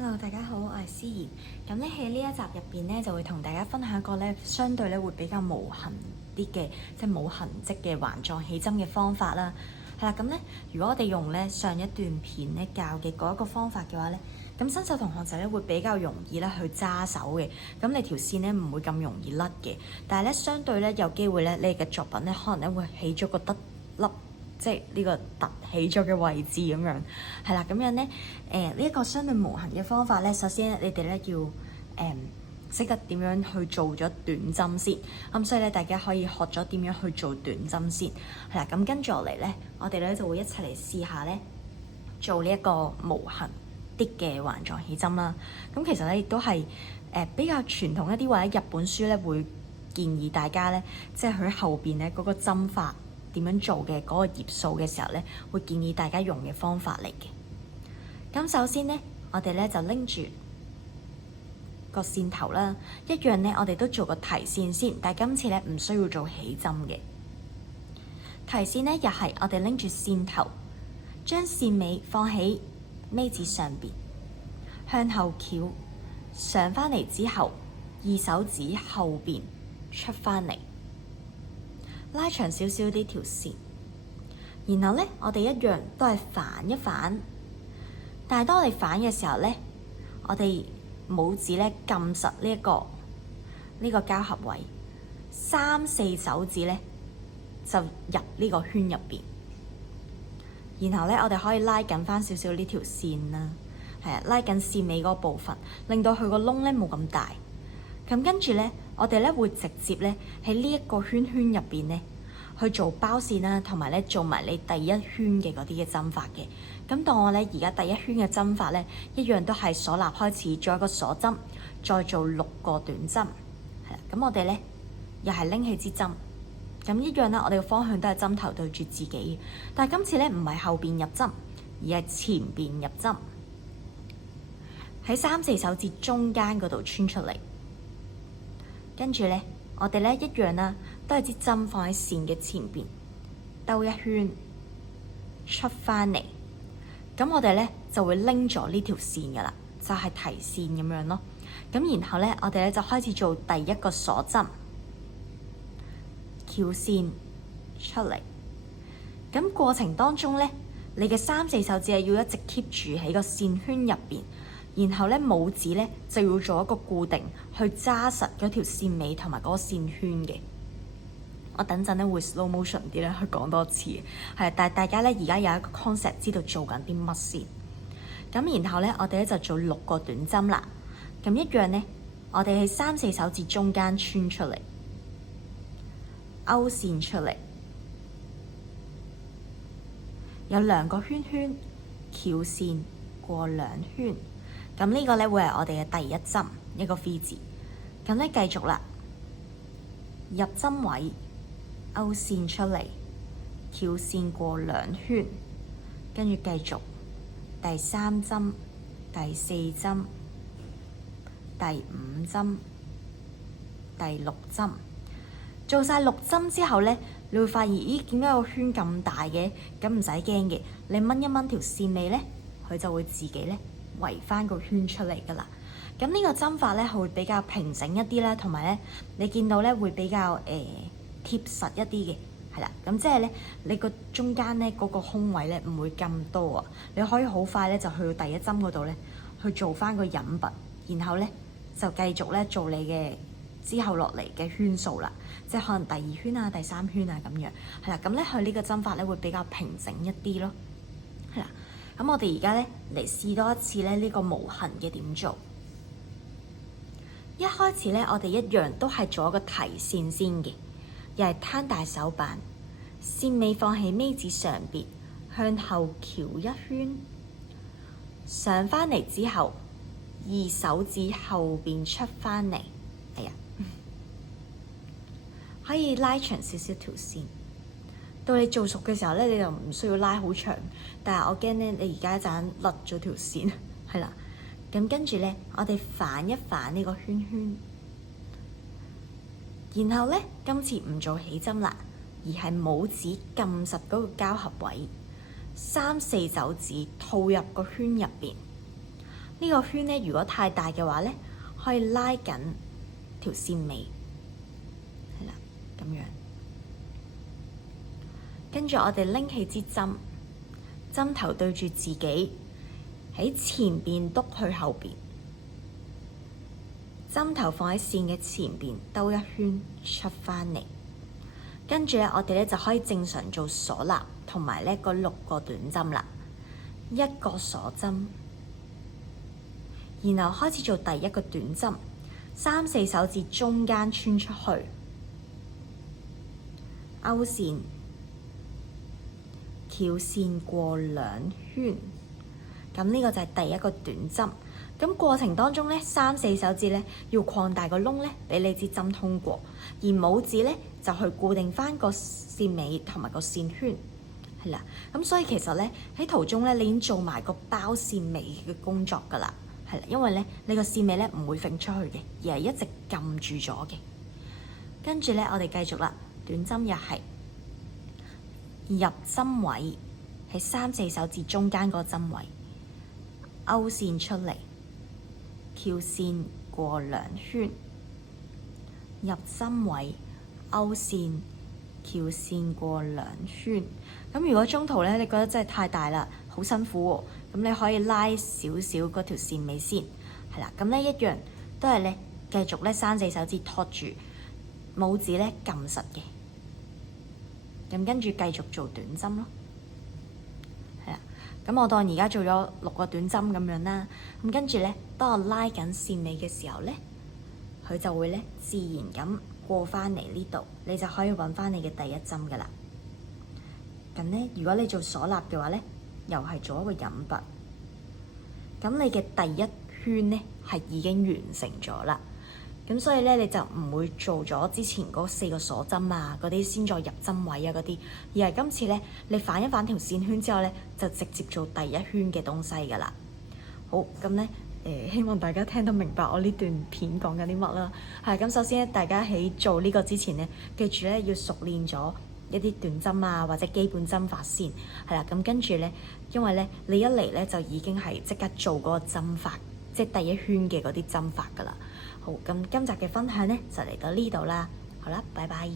Hello，大家好，我係思怡。咁咧喺呢一集入邊咧，就會同大家分享一個咧相對咧會比較無痕啲嘅，即係冇痕跡嘅環狀起針嘅方法啦。係啦，咁咧如果我哋用咧上一段片咧教嘅嗰一個方法嘅話咧，咁新手同學仔咧會比較容易咧去揸手嘅，咁你條線咧唔會咁容易甩嘅。但係咧相對咧有機會咧你嘅作品咧可能咧會起咗個得粒。即係呢個凸起咗嘅位置咁樣，係啦，咁樣咧，呢一個相對無痕嘅方法咧，首先你哋咧要識得點樣去做咗短針先，咁所以咧大家可以學咗點樣去做短針先，係啦，咁跟住落嚟咧，我哋咧就會一齊嚟試下咧做呢一個無痕啲嘅環狀起針啦。咁其實咧亦都係比較傳統一啲，或者日本書咧會建議大家咧，即係佢後邊咧嗰個針法點樣做嘅嗰個頁數嘅時候咧，會建議大家用嘅方法嚟嘅。咁首先咧，我哋咧就拎住個線頭啦，一樣咧，我哋都做個提線先，但係今次咧唔需要做起針嘅。提線咧又係我哋拎住線頭，將線尾放喺尾指上邊，向後翹上翻嚟之後，二手指後邊出翻嚟。拉長少少呢條線，然後咧，我哋一樣都係反一反，但係當我哋反嘅時候咧，我哋拇指咧撳實呢個交合位，3、4手指咧就入呢個圈入邊，然後咧我哋可以拉緊翻少少呢條線啦，係啊，拉緊線尾嗰部分，令到佢個窿咧冇咁大。咁跟住咧，我哋咧會直接咧喺呢一個圈圈入邊咧去做包線啦，同埋咧做埋你第一圈嘅嗰啲嘅針法嘅。咁當我咧而家第一圈嘅針法咧，一樣都係鎖納開始，做一個鎖針，再做6個短針。係啦，咁我哋咧又係拎起支針，咁一樣啦。我哋嘅方向都係針頭對住自己，但係今次咧唔係後邊入針，而係前邊入針，喺3、4手指中間嗰度穿出嚟。跟住咧，我哋咧一樣啦，都係支針放喺線嘅前邊，兜一圈出翻嚟。咁我哋咧就會拎咗呢條線噶啦，就係提線咁樣咯。咁然後咧，我哋咧就開始做第一個鎖針，翹線出嚟。咁過程當中咧，你嘅3、4手指係要一直 keep 住喺個線圈入邊。然後咧，拇指咧就要做一個固定，去揸實嗰條線尾同埋嗰個線圈嘅。我等陣咧會 slow motion 啲咧去講多次，係，但係大家咧而家有一個 concept 知道做緊啲乜先。咁然後咧，我哋咧就做6個短針啦。咁一樣咧，我哋喺3、4手指中間穿出嚟，勾線出嚟，有2個圈圈，翹線過2圈。咁呢個咧會係我哋嘅第一針，一個 V 字。咁咧繼續啦，入針位，勾線出嚟，翹線過2圈，跟住繼續第3針、第4針、第5針、第6針。做晒6針之後咧，你會發現，咦，點解個圈咁大嘅？咁唔使驚嘅，你掹一掹條線尾咧，佢就會自己咧圍翻個圈出嚟㗎啦。咁呢個針法咧，係會比較平整一啲啦，同埋咧你見到咧會比較貼實一啲嘅，係啦。咁即係咧你個中間咧嗰個空位咧唔會咁多啊，你可以好快咧就去到第一針嗰度咧去做翻個引拔，然後咧就繼續咧做你嘅之後落嚟嘅圈數啦，即係可能第2圈啊、第3圈啊咁樣，係啦。咁咧佢呢個針法咧會比較平整一啲咯，係啦。咁我哋而家咧嚟試多一次咧呢個無痕嘅點做。一開始咧，我哋一樣都係做一個提線先嘅，又係攤大手板，線尾放喺尾指上邊，向後翹一圈，上翻嚟之後，二手指後邊出翻嚟。哎呀，可以拉長少少條線。到你做熟嘅時候咧，你就唔需要拉好長，但係我驚咧，你而家一陣甩咗條線，係啦。咁跟住咧，我哋反一反呢個圈圈，然後咧今次唔做起針啦，而係拇指撳實嗰個交合位，3、4手指套入個圈入邊，呢個圈咧，如果太大嘅話咧，可以拉緊條線尾，係啦，咁樣。跟住我哋拎起支針，針頭對住自己，喺前邊篤去後邊，針頭放喺線嘅前邊兜一圈出返嚟。跟住咧，我哋咧就可以正常做鎖納同埋咧個6個短針啦。一個鎖針，然後開始做第一個短針，3、4手指中間穿出去，勾線，翹線過2圈。咁呢個就係第一個短針。咁過程當中咧，3、4手指咧要擴大個窿咧，俾你支針通過，而拇指咧就去固定翻個線尾同埋個線圈，係啦。咁所以其實咧喺途中咧，你已經做埋個包線尾嘅工作㗎啦，係啦。因為咧你個線尾咧唔會揈出去嘅，而係一直撳住咗嘅。跟住咧，我哋繼續啦，短針又係入針位喺3、4手指中間個針位，勾線出嚟。翹線過2圈，入針位，勾線，翹線過2圈。咁如果中途咧，你覺得真係太大啦，好辛苦喎，咁你可以拉少少嗰條線尾先，係啦。咁咧一樣都係咧，繼續咧3、4手指托住，拇指咧撳實嘅。咁跟住繼續做短針咯。咁我當而家做咗6個短針咁樣啦，咁跟住咧，當我拉緊線尾嘅時候咧，佢就會咧自然咁過翻嚟呢度，你就可以揾翻你嘅第一針噶啦。咁咧，如果你做鎖納嘅話咧，又係做一個引拔，咁你嘅第一圈咧係已經完成咗啦。咁所以咧，你就唔會做咗之前嗰4個鎖針啊，嗰啲先再入針位啊嗰啲，而係今次咧，你反一反條線圈之後咧，就直接做第一圈嘅東西噶啦。好，咁咧希望大家聽得明白我呢段片講緊啲乜啦。係咁，首先咧，大家喺做呢個之前咧，記住咧要熟練咗一啲短針啊或者基本針法先，係啦。咁跟住咧，因為咧你一嚟咧就已經係即刻做嗰個針法，即係第一圈嘅嗰啲針法噶啦。好，咁今集嘅分享呢就嚟到呢度啦，好啦，拜拜。